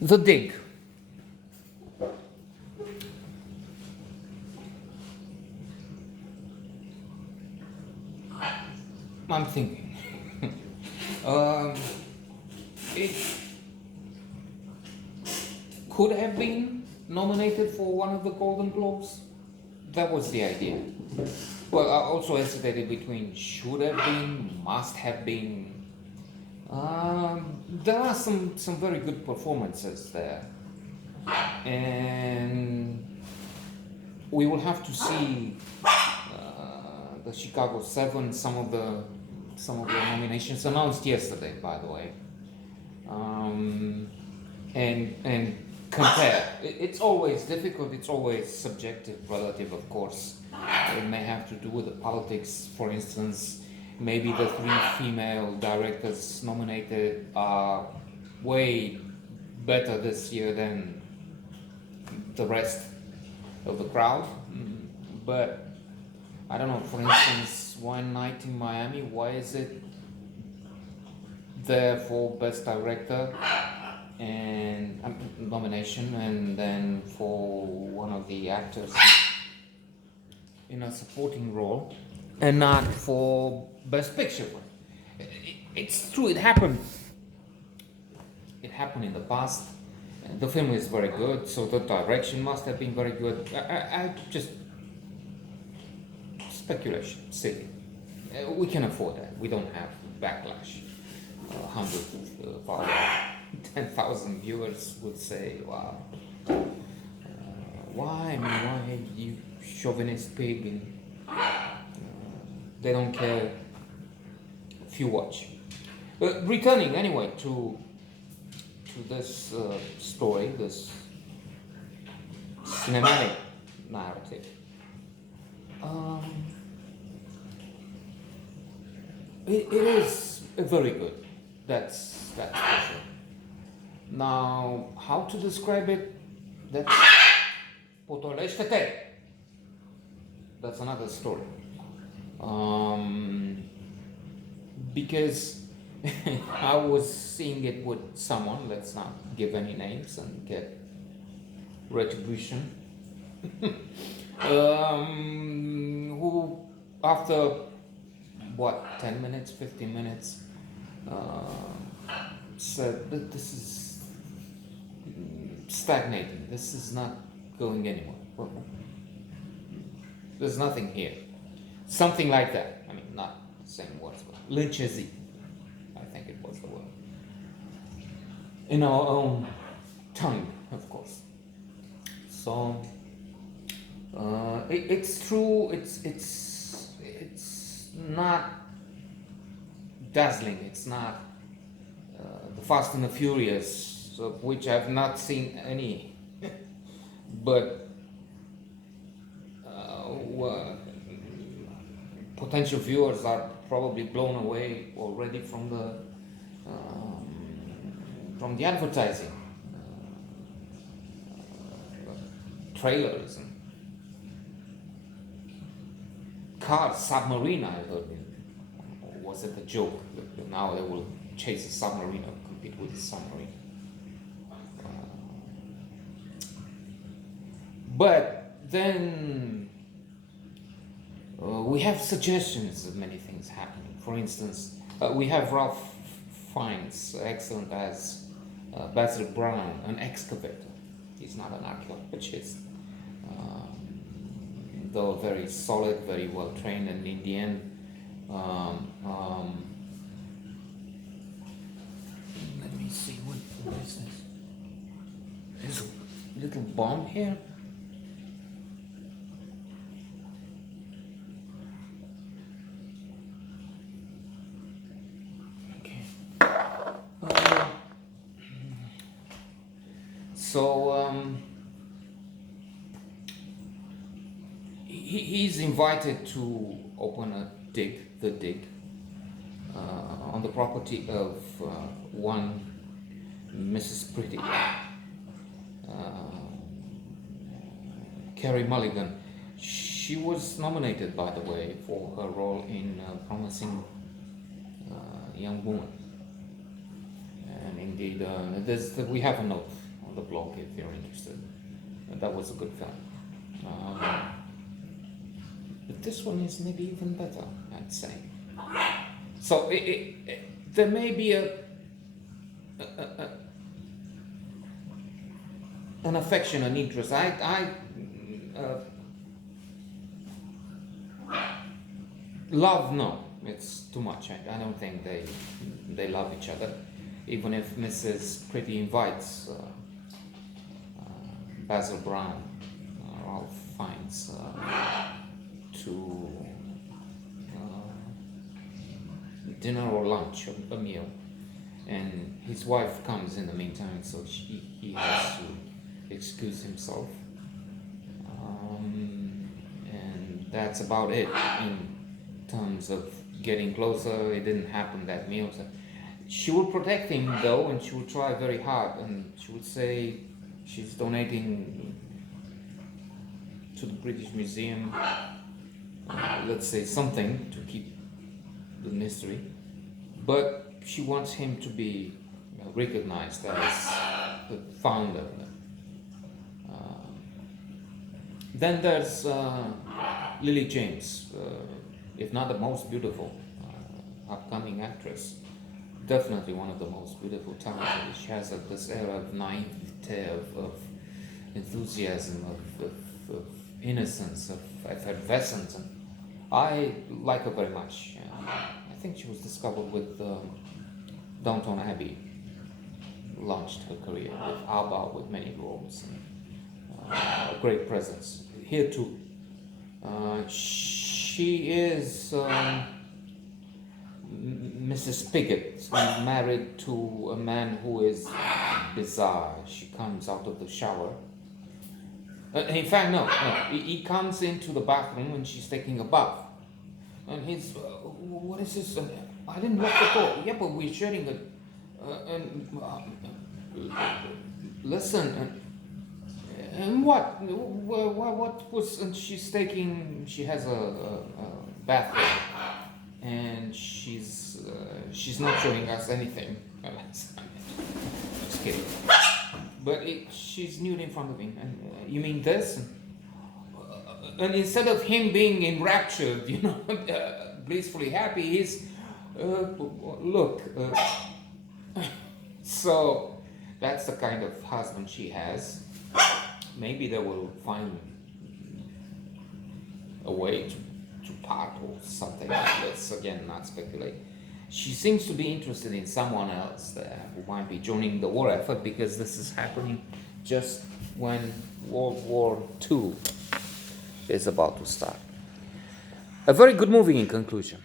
The Dig. I'm thinking. um, it could have been nominated for one of the Golden Globes. That was the idea. Well, I also hesitated between should have been, must have been. There are some very good performances there, and we will have to see the Chicago Seven. Some of the nominations announced yesterday, by the way, and compare. It's always difficult. It's always subjective, relative, of course. It may have to do with the politics, for instance. Maybe the three female directors nominated are way better this year than the rest of the crowd. But I don't know, for instance, One Night in Miami, why is it there for Best Director and nomination, and then for one of the actors in a supporting role, and not for Best Picture? It's true, it happened. It happened in the past. The film is very good, so the direction must have been very good. I just speculation, silly. We can afford that. We don't have backlash. 10,000 viewers would say, "Wow, why? I mean, why you chauvinist pig?" And they don't care if you watch. But returning anyway to this story, this cinematic narrative. It is very good. That's for sure. Now, how to describe it? That's potolește-te. That's another story. Because I was seeing it with someone. Let's not give any names and get retribution. Who, after 10 minutes, 15 minutes, said that this is stagnating, this is not going anywhere. Well, there's nothing here. Something like that. I mean, not the same words, but Lynchesy, I think it was the word. In our own tongue, of course. So, it's true, it's not dazzling, it's not the Fast and the Furious, of which I've not seen any, but potential viewers are probably blown away already from the advertising, trailers and cars, submarine. I heard, or was it a joke? Now they will chase a submarine or compete with a submarine. But then we have suggestions of many things happening. For instance, we have Ralph Fiennes, excellent as Basil Brown, an excavator. He's not an archaeologist, though very solid, very well trained, and in the end, let me see, what is this? There's a little bomb here. So he's invited to open the dig, on the property of one Mrs. Pretty, Carey Mulligan. She was nominated, by the way, for her role in Promising Young Woman. And indeed. We have a note on the blog if you're interested. That was a good film. But this one is maybe even better, I'd say. So there may be an affection, an interest. Love, no, it's too much. I don't think they love each other, even if Mrs. Pretty invites Basil Brown, Ralph Fiennes, to dinner or lunch, a meal, and his wife comes in the meantime, so he has to excuse himself, and that's about it in terms of getting closer. It didn't happen, that meal. So she would protect him though, and she would try very hard, and she would say she's donating to the British Museum, let's say something to keep the mystery, but she wants him to be recognized as the founder. Then there's Lily James, if not the most beautiful upcoming actress, definitely one of the most beautiful, talented. She has this air of naivete, of enthusiasm, of innocence, of effervescence, and I like her very much. I think she was discovered with Downton Abbey, launched her career with Alba, with many roles, and a great presence. Here too, she is Mrs. Piggott, married to a man who is bizarre. She comes out of the shower. In fact, no. He comes into the bathroom when she's taking a bath. And he's, what is this? I didn't lock the door. Yeah, but we're sharing it. Listen, and what was, and she has a bath, and she's not showing us anything. Just kidding. But she's nude in front of him, and you mean this? And instead of him being enraptured, blissfully happy, he's look. So that's the kind of husband she has. Maybe they will find a way to part or something like this. Again, not speculate. She seems to be interested in someone else there who might be joining the war effort, because this is happening just when World War II is about to start. A very good movie in conclusion.